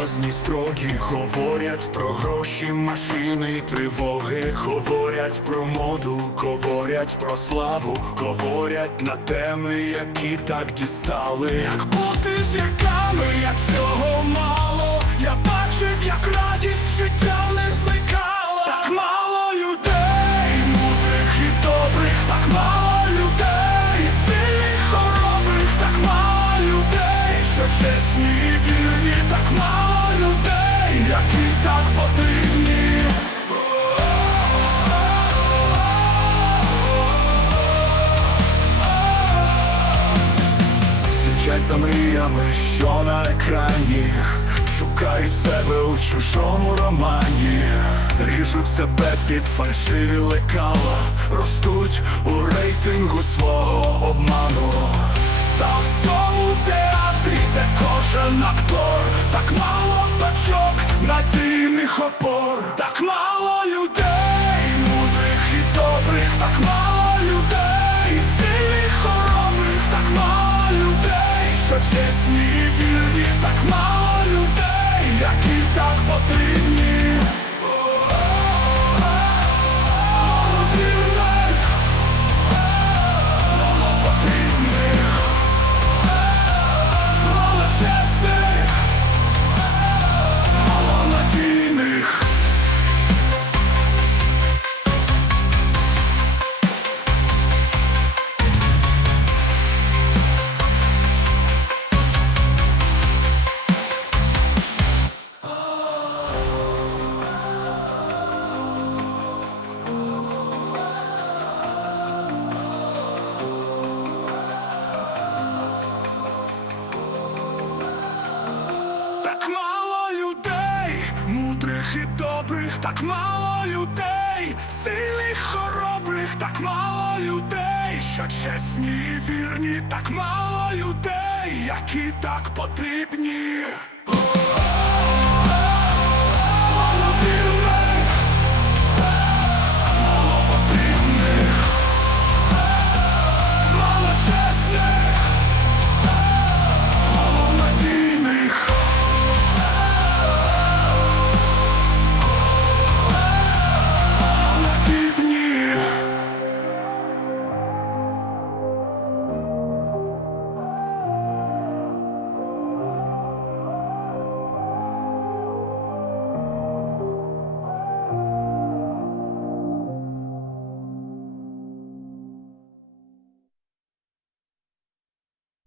серйозні строгі, говорять про гроші, машини, тривоги, говорять про моду, говорять про славу, говорять на теми, які так дістали. Як бути зірками, як всього мало. Я бачив, як радість життя не зникала. Так мало людей, мудрих і добрих, так мало людей, сильних, хоробрих, так мало людей, що чесні так мало які так потрібні. За мріями, що на екрані, шукають себе у чужому романі, ріжуть себе під фальшиві лекала, ростуть у рейтингу свого обману. Та в цьому театрі, де кожен актор, так мало надійних опор, так мало мудрих і добрих, так мало людей, сильних, хоробрих, так мало людей, що чесні і вірні, так мало людей, які так потрібні.